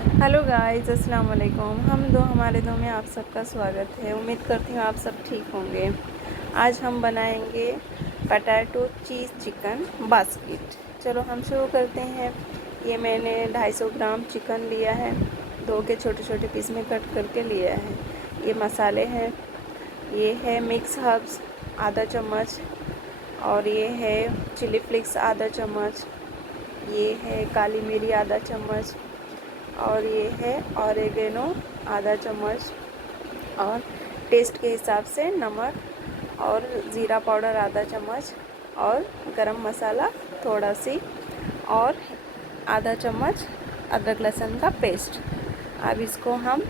Hello guys, अस्सलाम वालेकुम। हमारे दो में आप सबका स्वागत है। उम्मीद करती हूँ आप सब ठीक होंगे। आज हम बनाएंगे पटैटो चीज़ चिकन बास्केट। चलो हम शुरू करते हैं। ये मैंने 250 ग्राम चिकन लिया है, धो के छोटे छोटे पीस में कट करके लिया है। ये मसाले हैं, ये है मिक्स हर्ब्स आधा चम्मच, और ये है चिली फ्लेक्स आधा चम्मच, ये है काली मिरी आधा चम्मच, और ये है ऑरिगेनो आधा चम्मच, और टेस्ट के हिसाब से नमक, और ज़ीरा पाउडर आधा चम्मच, और गरम मसाला थोड़ा सी, और आधा चम्मच अदरक लहसुन का पेस्ट। अब इसको हम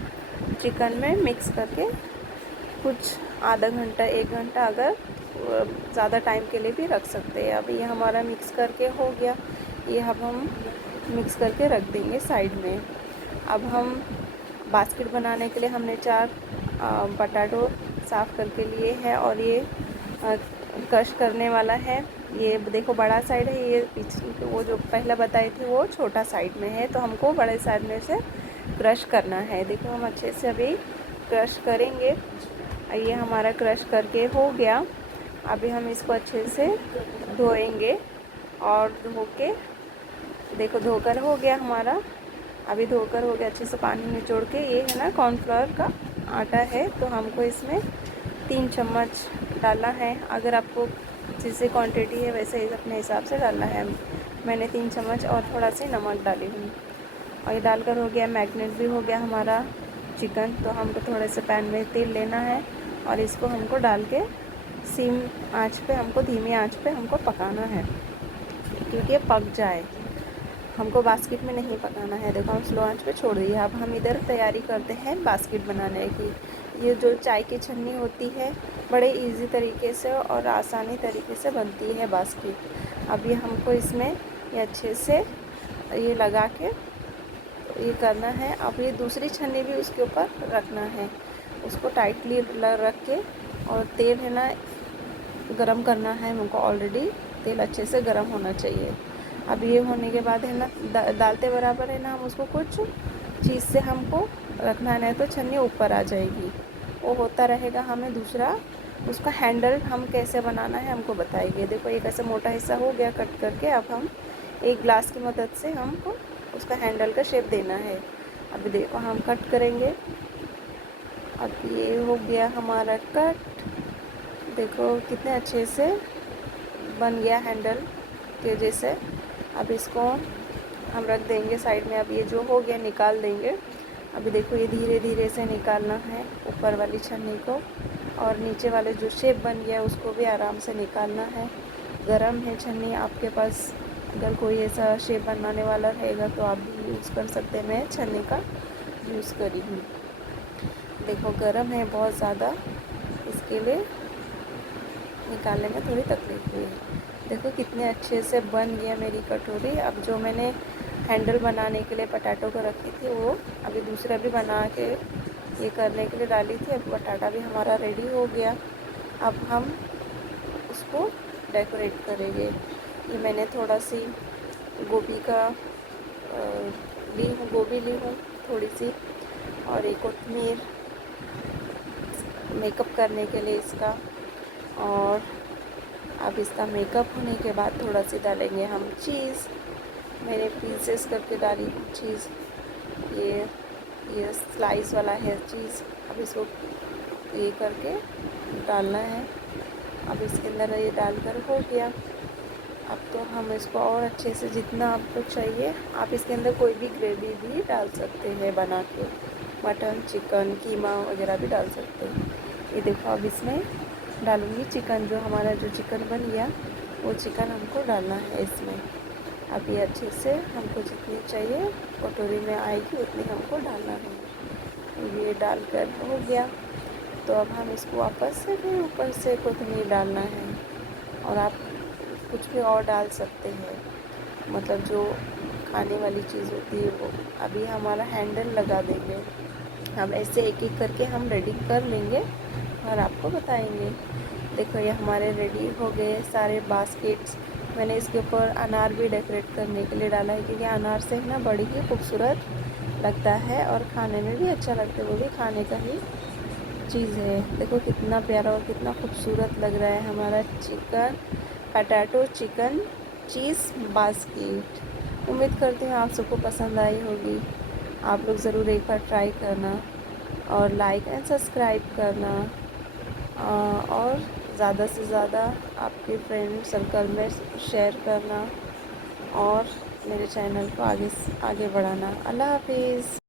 चिकन में मिक्स करके कुछ आधा घंटा 1 घंटा, अगर ज़्यादा टाइम के लिए भी रख सकते हैं। अब ये हमारा मिक्स करके हो गया। ये अब हम मिक्स करके रख देंगे साइड में। अब हम बास्केट बनाने के लिए हमने 4 पटाटो साफ़ करके लिए हैं, और ये क्रश करने वाला है। ये देखो बड़ा साइड है, ये पीछे वो जो पहले बताई थी वो छोटा साइड में है, तो हमको बड़े साइड में से क्रश करना है। देखो हम अच्छे से अभी क्रश करेंगे। ये हमारा क्रश करके हो गया। अभी हम इसको अच्छे से धोएंगे, और धो के देखो धोकर हो गया हमारा। अभी धोकर हो गया अच्छे से, पानी निचोड़ के। ये है ना कॉर्नफ्लोर का आटा है, तो हमको इसमें 3 चम्मच डालना है। अगर आपको जैसे क्वांटिटी है वैसे ही अपने हिसाब से डालना है। मैंने 3 चम्मच और थोड़ा सी नमक डाली हूँ, और ये डालकर हो गया। मैग्नेट भी हो गया हमारा चिकन। तो हमको थोड़े से पैन में तेल लेना है, और इसको हमको डाल के सीम आँच पे, हमको धीमी आँच पे हमको पकाना है, क्योंकि ये पक जाए। हमको बास्केट में नहीं पकाना है। देखो हम स्लो आंच पे छोड़ दिए। अब हम इधर तैयारी करते हैं बास्केट बनाने की। ये जो चाय की छन्नी होती है, बड़े इजी तरीके से और आसानी तरीके से बनती है बास्केट। अब ये हमको इसमें ये अच्छे से ये लगा के ये करना है। अब ये दूसरी छन्नी भी उसके ऊपर रखना है, उसको टाइटली रख के, और तेल है ना गरम करना है हमको। ऑलरेडी तेल अच्छे से गरम होना चाहिए। अब ये होने के बाद है ना डालते बराबर है ना, हम उसको कुछ चीज़ से हमको रखना है, नहीं तो छन्नी ऊपर आ जाएगी। वो होता रहेगा। हमें दूसरा उसका हैंडल हम कैसे बनाना है हमको बताइए। देखो एक ऐसा मोटा हिस्सा हो गया कट करके। अब हम एक ग्लास की मदद से हमको उसका हैंडल का शेप देना है। अभी देखो हम कट करेंगे। अब ये हो गया हमारा कट। देखो कितने अच्छे से बन गया हैंडल के जैसे। अब इसको हम रख देंगे साइड में। अब ये जो हो गया निकाल देंगे। अभी देखो ये धीरे धीरे से निकालना है ऊपर वाली छन्नी को, और नीचे वाले जो शेप बन गया उसको भी आराम से निकालना है। गरम है छन्नी, आपके पास अगर कोई ऐसा शेप बनाने वाला रहेगा तो आप भी यूज़ कर सकते हैं। मैं छन्नी का यूज़ करी हूँ। देखो गरम है बहुत ज़्यादा, इसके लिए निकालने में थोड़ी तकलीफ हुई। देखो कितने अच्छे से बन गया मेरी कटोरी। अब जो मैंने हैंडल बनाने के लिए पटाटो को रखी थी, वो अभी दूसरा भी बना के ये करने के लिए डाली थी। अब पटाटा भी हमारा रेडी हो गया। अब हम उसको डेकोरेट करेंगे। ये मैंने थोड़ा सी गोभी का ली हूँ, गोभी ली हूँ थोड़ी सी, और एक कोथिमीर मेकअप करने के लिए इसका। और अब इसका मेकअप होने के बाद थोड़ा सी डालेंगे हम चीज़। मैंने पीसेस करके डाली चीज़, ये स्लाइस वाला है चीज़। अब इसको ये करके डालना है। अब इसके अंदर ये डालकर हो गया। अब तो हम इसको और अच्छे से जितना आपको चाहिए, आप इसके अंदर कोई भी ग्रेवी भी डाल सकते हैं बना के। मटन, चिकन, कीमा वगैरह भी डाल सकते हैं। ये देखो अब इसमें डालूँगी चिकन। जो हमारा जो चिकन बन गया वो चिकन हमको डालना है इसमें। अब ये अच्छे से हमको जितनी चाहिए कटोरी में आएगी उतनी हमको डालना है। ये डालकर हो गया। तो अब हम इसको वापस से फिर ऊपर से कोथिमीर डालना है, और आप कुछ भी और डाल सकते हैं, मतलब जो खाने वाली चीज़ होती है वो। अभी हमारा हैंडल लगा देंगे। अब ऐसे एक एक करके हम रेडी कर लेंगे और आपको बताएंगे। देखो ये हमारे रेडी हो गए सारे बास्केट्स। मैंने इसके ऊपर अनार भी डेकोरेट करने के लिए डाला है, क्योंकि अनार से है ना बड़ी ही खूबसूरत लगता है और खाने में भी अच्छा लगता है, वो भी खाने का ही चीज़ है। देखो कितना प्यारा और कितना खूबसूरत लग रहा है हमारा चिकन पटैटो चिकन चीज़ बास्केट। उम्मीद करती हूँ आप सबको पसंद आई होगी। आप लोग ज़रूर एक बार ट्राई करना और लाइक एंड सब्सक्राइब करना, और ज़्यादा से ज़्यादा आपके फ्रेंड सर्कल में शेयर करना और मेरे चैनल को आगे बढ़ाना। अल्लाह हाफिज़।